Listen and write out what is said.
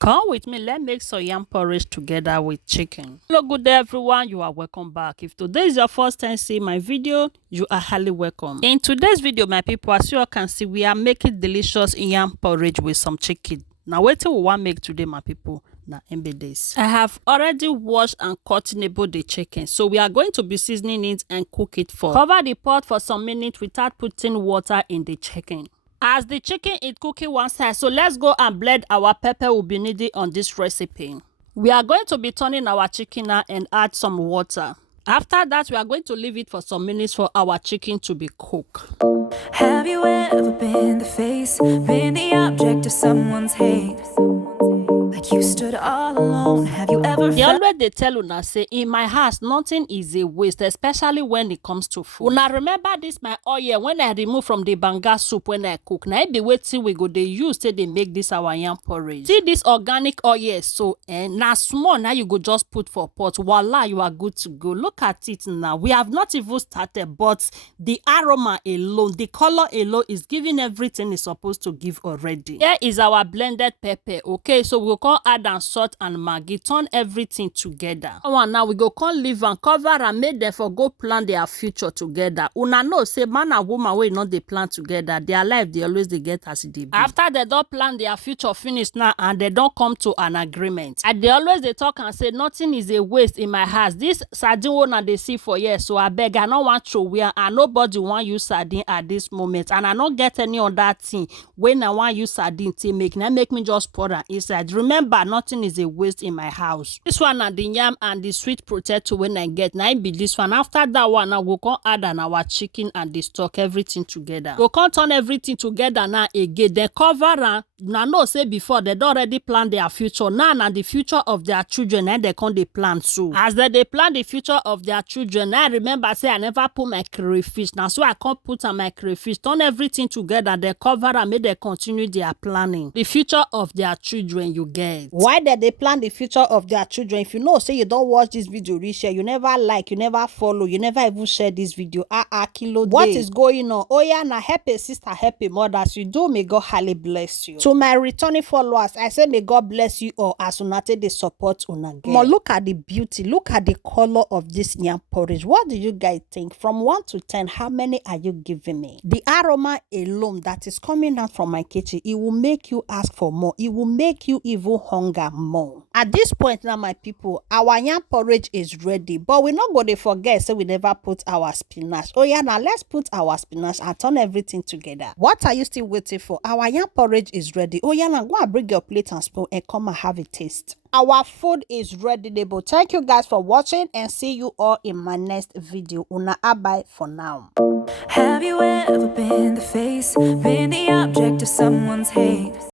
Come with me, let's make some yam porridge together with chicken. Hello, good day everyone, you are welcome back. If today is your first time seeing my video, you are highly welcome. In today's video, my people, as you all can see, we are making delicious yam porridge with some chicken. Now, what we want to make today, my people, now this. I have already washed and cutted the chicken, so we are going to be seasoning it and cook it for. Cover the pot for some minutes without putting water in the chicken. As the chicken is cooking one side, so let's go and blend our pepper will be needed on this recipe. We are going to be turning our chicken now and add some water. After that, we are going to leave it for some minutes for our chicken to be cooked. Have you ever been the face, been the object of someone's hate? Like you stood all alone. Have you ever They always they tell una say in my house nothing is a waste, especially when it comes to food. Una remember this my oil when I remove from the banga soup when I cook. Now it be waiting we go they use till they make this our yam porridge. See this organic oil so now small now you go just put for pot. Voila, you are good to go. Look at it now. We have not even started, but the aroma alone, the color alone is giving everything it's supposed to give already. Here is our blended pepper. Okay, so we'll come add and salt and maggi, turn everything together. Now we go come leave and cover and make them for go plan their future together. Una know say man and woman wey not they plan together, their life they always they get as it dey be. After they don't plan their future finish now and they don't come to an agreement, and they always they talk and say nothing is a waste in my house. This sardine one they see for years, so I beg I don't want to wear and nobody want use sardine at this moment, and I don't get any other thing when I want use sardine to make me just pour that inside. Remember, nothing is a waste in my house. This one and the yam and the sweet potato when I get now be this one. After that one, I will come add on our chicken and the stock everything together. We'll come turn everything together now again. Then cover and now no say before they don't already plan their future. Now and the future of their children and they come they plan so. As they plan the future of their children, I remember say I never put my crayfish. Now so I can't put on my crayfish. Turn everything together. They cover and make they continue their planning. The future of their children you get. Why did they plan the future of their children? If you know, say you don't watch this video, reshare, you never like, you never follow, you never even share this video. Kilo day. What is going on? Oh yeah, now help a sister, help a mother. As you do, may God highly bless you. To my returning followers, I say may God bless you all as unate the support unagain. But look at the beauty, look at the color of this yam porridge. What do you guys think? From 1 to 10, how many are you giving me? The aroma alone that is coming out from my kitchen, it will make you ask for more. It will make you even hunger more. At this point now, my people, our yam porridge is ready, but we're not going to forget, so we never put our spinach. Oh yeah, now let's put our spinach and turn everything together. What are you still waiting for? Our yam porridge is ready. Oh yeah, now go and bring your plate and spoon and come and have a taste. Our food is ready. Thank you guys for watching and see you all in my next video. Una bye for now. Have you ever been the face, been the object of someone's hate?